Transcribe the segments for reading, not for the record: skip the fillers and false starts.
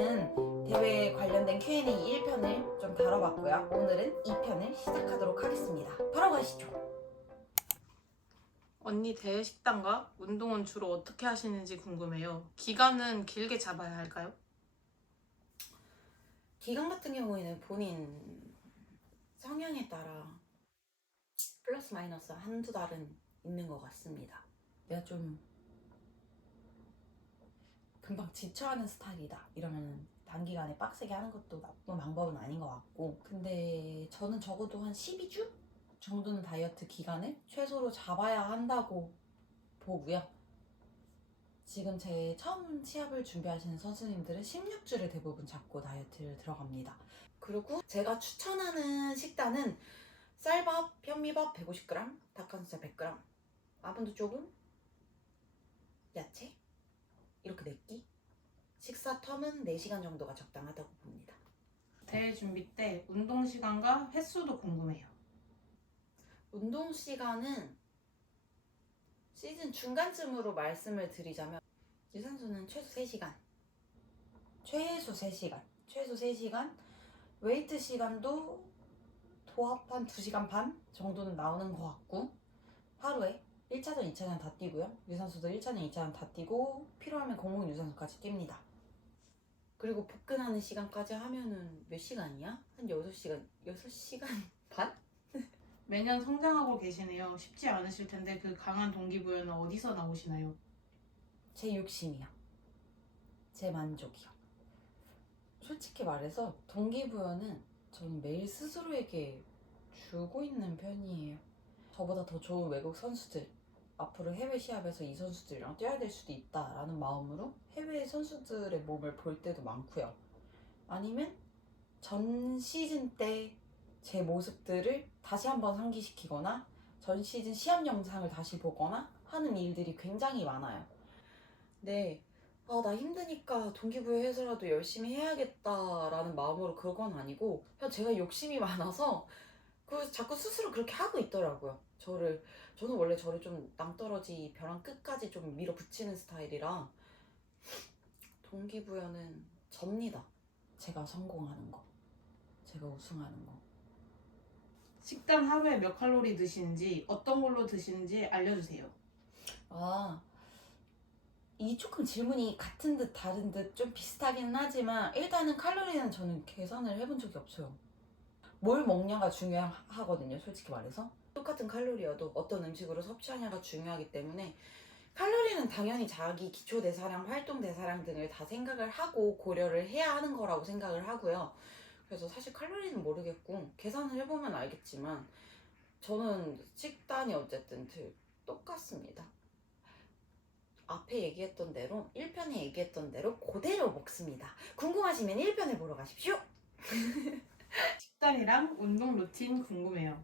오늘은 대회 관련된 Q&A 1편을 좀 다뤄봤고요. 오늘은 2편을 시작하도록 하겠습니다. 바로 가시죠. 언니 대회 식단과 운동은 주로 어떻게 하시는지 궁금해요. 기간은 길게 잡아야 할까요? 기간 같은 경우에는 본인 성향에 따라 플러스 마이너스 한두 달은 있는 것 같습니다. 내가 좀 금방 지쳐하는 스타일이다 이러면 단기간에 빡세게 하는 것도 나쁜 방법은 아닌 것 같고, 근데 저는 적어도 한 12주 정도는 다이어트 기간을 최소로 잡아야 한다고 보고요. 지금 제 처음 시합을 준비하시는 선수님들은 16주를 대부분 잡고 다이어트를 들어갑니다. 그리고 제가 추천하는 식단은 쌀밥, 현미밥 150g, 닭가슴살 100g, 아몬드 조금, 야채 이렇게 4끼. 식사 텀은 4시간 정도가 적당하다고 봅니다. 대회 준비 때 운동 시간과 횟수도 궁금해요. 운동 시간은 시즌 중간쯤으로 말씀을 드리자면 유산소는 최소 3시간. 최소 3시간. 웨이트 시간도 도합 한 2시간 반 정도는 나오는 것 같고, 하루에 1차전, 2차전 다 뛰고요. 유산소도 1차전, 2차전 다 뛰고 필요하면 공복 유산소까지 뜁니다. 그리고 복근하는 시간까지 하면은 몇 시간이야? 한 6시간 반? 매년 성장하고 계시네요. 쉽지 않으실 텐데 그 강한 동기부여는 어디서 나오시나요? 제 욕심이요. 제 만족이요. 솔직히 말해서 동기부여는 저는 매일 스스로에게 주고 있는 편이에요. 저보다 더 좋은 외국 선수들, 앞으로 해외 시합에서 이 선수들이랑 뛰어야 될 수도 있다라는 마음으로 해외 선수들의 몸을 볼 때도 많고요. 아니면 전 시즌 때 제 모습들을 다시 한번 상기시키거나 전 시즌 시합 영상을 다시 보거나 하는 일들이 굉장히 많아요. 네, 나 힘드니까 동기부여해서라도 열심히 해야겠다라는 마음으로 그건 아니고, 그냥 제가 욕심이 많아서 자꾸 스스로 그렇게 하고 있더라고요. 저는 원래 저를 좀 낭떠러지 벼랑 끝까지 좀 밀어붙이는 스타일이라 동기부여는 접니다. 제가 성공하는 거, 제가 우승하는 거. 식단 하루에 몇 칼로리 드시는지, 어떤 걸로 드시는지 알려주세요. 이 조금 질문이 같은 듯 다른 듯 좀 비슷하긴 하지만, 일단은 칼로리는 저는 계산을 해본 적이 없어요. 뭘 먹냐가 중요하거든요, 솔직히 말해서. 똑같은 칼로리여도 어떤 음식으로 섭취하냐가 중요하기 때문에 칼로리는 당연히 자기 기초대사량, 활동대사량 등을 다 생각을 하고 고려를 해야 하는 거라고 생각을 하고요. 그래서 사실 칼로리는 모르겠고 계산을 해보면 알겠지만 저는 식단이 어쨌든 똑같습니다. 앞에 얘기했던 대로, 1편에 얘기했던 대로 그대로 먹습니다. 궁금하시면 1편을 보러 가십시오. 식단이랑 운동 루틴 궁금해요.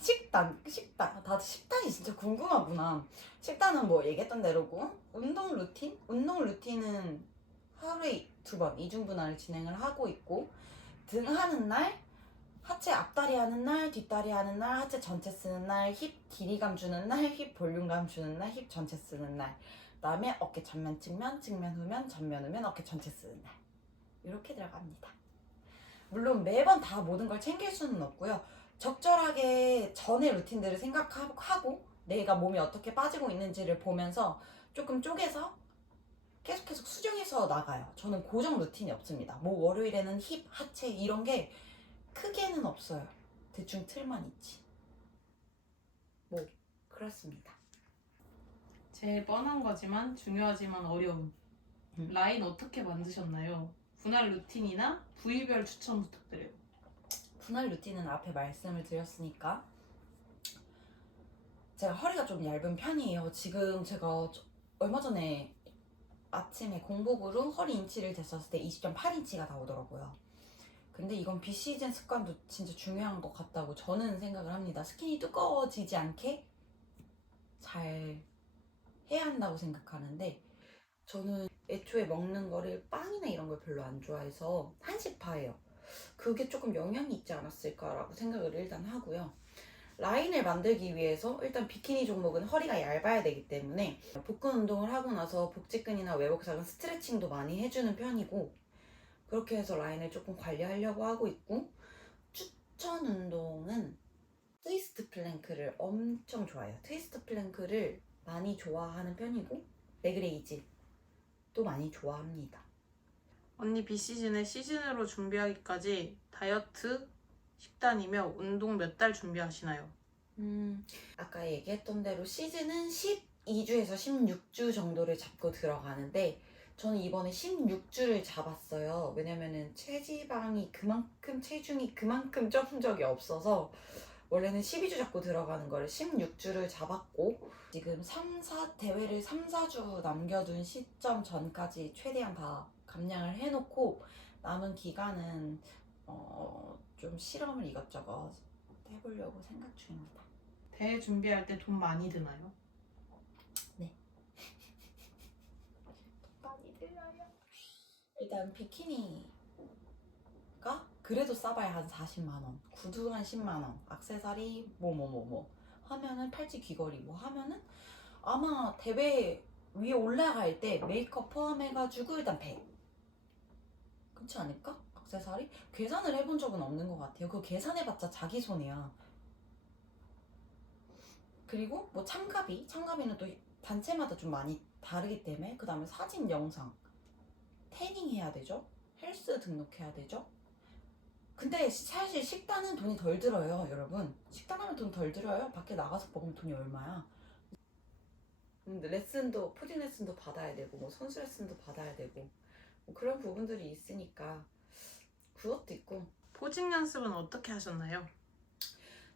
식단. 다들 식단이 진짜 궁금하구나. 식단은 뭐 얘기했던 대로고, 운동 루틴은 하루에 2번 이중분할을 진행을 하고 있고, 등 하는 날, 하체 앞다리 하는 날, 뒷다리 하는 날, 하체 전체 쓰는 날, 힙 길이감 주는 날, 힙 볼륨감 주는 날, 힙 전체 쓰는 날, 그다음에 어깨 전면 측면, 측면 후면, 전면 후면, 어깨 전체 쓰는 날, 이렇게 들어갑니다. 물론 매번 다 모든 걸 챙길 수는 없고요. 적절하게 전의 루틴들을 생각하고 내가 몸이 어떻게 빠지고 있는지를 보면서 조금 쪼개서 계속 수정해서 나가요. 저는 고정 루틴이 없습니다. 뭐 월요일에는 힙, 하체 이런 게 크게는 없어요. 대충 틀만 있지. 뭐 그렇습니다. 제일 뻔한 거지만 중요하지만 어려운 라인 어떻게 만드셨나요? 분할 루틴이나 부위별 추천 부탁드려요. 분할 루틴은 앞에 말씀을 드렸으니까, 제가 허리가 좀 얇은 편이에요. 지금 제가 얼마 전에 아침에 공복으로 허리 인치를 쟀었을 때 20.8인치가 나오더라고요. 근데 이건 비시즌 습관도 진짜 중요한 것 같다고 저는 생각을 합니다. 스킨이 두꺼워지지 않게 잘 해야 한다고 생각하는데, 저는 애초에 먹는 거를 빵이나 이런 걸 별로 안 좋아해서 한식파예요. 그게 조금 영향이 있지 않았을까라고 생각을 일단 하고요. 라인을 만들기 위해서 일단 비키니 종목은 허리가 얇아야 되기 때문에 복근 운동을 하고 나서 복직근이나 외복근 스트레칭도 많이 해주는 편이고, 그렇게 해서 라인을 조금 관리하려고 하고 있고, 추천 운동은 트위스트 플랭크를 엄청 좋아해요. 트위스트 플랭크를 많이 좋아하는 편이고, 레그레이즈도 많이 좋아합니다. 언니 비시즌에 시즌으로 준비하기까지 다이어트, 식단이며 운동 몇 달 준비하시나요? 아까 얘기했던 대로 시즌은 12주에서 16주 정도를 잡고 들어가는데, 저는 이번에 16주를 잡았어요. 왜냐면은 체중이 그만큼 쪄본 적이 없어서, 원래는 12주 잡고 들어가는 거를 16주를 잡았고, 지금 대회를 3, 4주 남겨둔 시점 전까지 최대한 다 감량을 해놓고, 남은 기간은 좀 실험을 이것저것 해보려고 생각 중입니다. 대회 준비할 때 돈 많이 드나요? 많이 들려요. 일단 비키니가 그래도 싸봐야 한 40만 원, 구두 한 10만 원, 액세서리 뭐 하면은 팔찌 귀걸이 뭐 하면은 아마 대회 위에 올라갈 때 메이크업 포함해가지고 일단 100. 그렇지 않을까? 액세서리? 계산을 해본 적은 없는 것 같아요. 그거 계산해봤자 자기 손해야. 그리고 뭐 참가비는 또 단체마다 좀 많이 다르기 때문에, 그 다음에 사진, 영상, 태닝 해야 되죠? 헬스 등록해야 되죠? 근데 사실 식단은 돈이 덜 들어요, 여러분. 식단하면 돈 덜 들어요. 밖에 나가서 먹으면 돈이 얼마야. 근데 포징 레슨도 받아야 되고, 뭐 선수 레슨도 받아야 되고, 뭐 그런 부분들이 있으니까 그것도 있고. 포징 연습은 어떻게 하셨나요?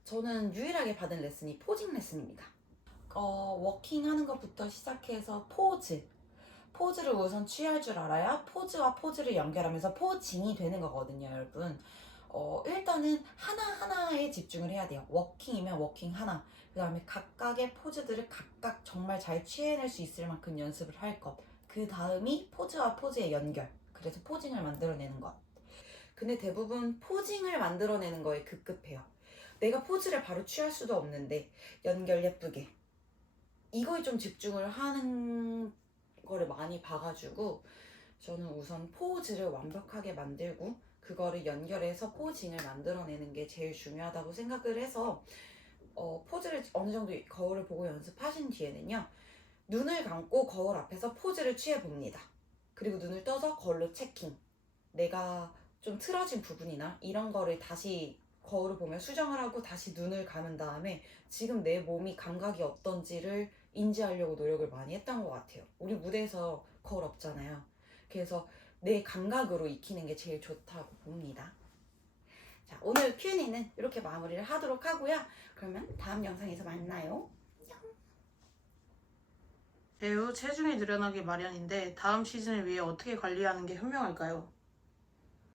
저는 유일하게 받은 레슨이 포징 레슨입니다. 워킹하는 것부터 시작해서 포즈를 우선 취할 줄 알아야 포즈와 포즈를 연결하면서 포징이 되는 거거든요, 여러분. 일단은 하나하나에 집중을 해야 돼요. 워킹이면 워킹 하나, 그 다음에 각각의 포즈들을 각각 정말 잘 취해낼 수 있을 만큼 연습을 할 것, 그 다음이 포즈와 포즈의 연결, 그래서 포징을 만들어내는 것. 근데 대부분 포징을 만들어내는 거에 급급해요. 내가 포즈를 바로 취할 수도 없는데 연결 예쁘게, 이거에 좀 집중을 하는 거를 많이 봐가지고, 저는 우선 포즈를 완벽하게 만들고 그거를 연결해서 포징을 만들어내는 게 제일 중요하다고 생각을 해서, 포즈를 어느 정도 거울을 보고 연습하신 뒤에는요, 눈을 감고 거울 앞에서 포즈를 취해 봅니다. 그리고 눈을 떠서 거울로 체킹, 내가 좀 틀어진 부분이나 이런 거를 다시 거울을 보며 수정을 하고 다시 눈을 감은 다음에 지금 내 몸이 감각이 어떤지를 인지하려고 노력을 많이 했던 것 같아요. 우리 무대에서 거울 없잖아요. 그래서 내 감각으로 익히는 게 제일 좋다고 봅니다. 자, 오늘 Q&A는 이렇게 마무리를 하도록 하고요. 그러면 다음 영상에서 만나요. 배우 체중이 늘어나기 마련인데 다음 시즌을 위해 어떻게 관리하는 게 현명할까요?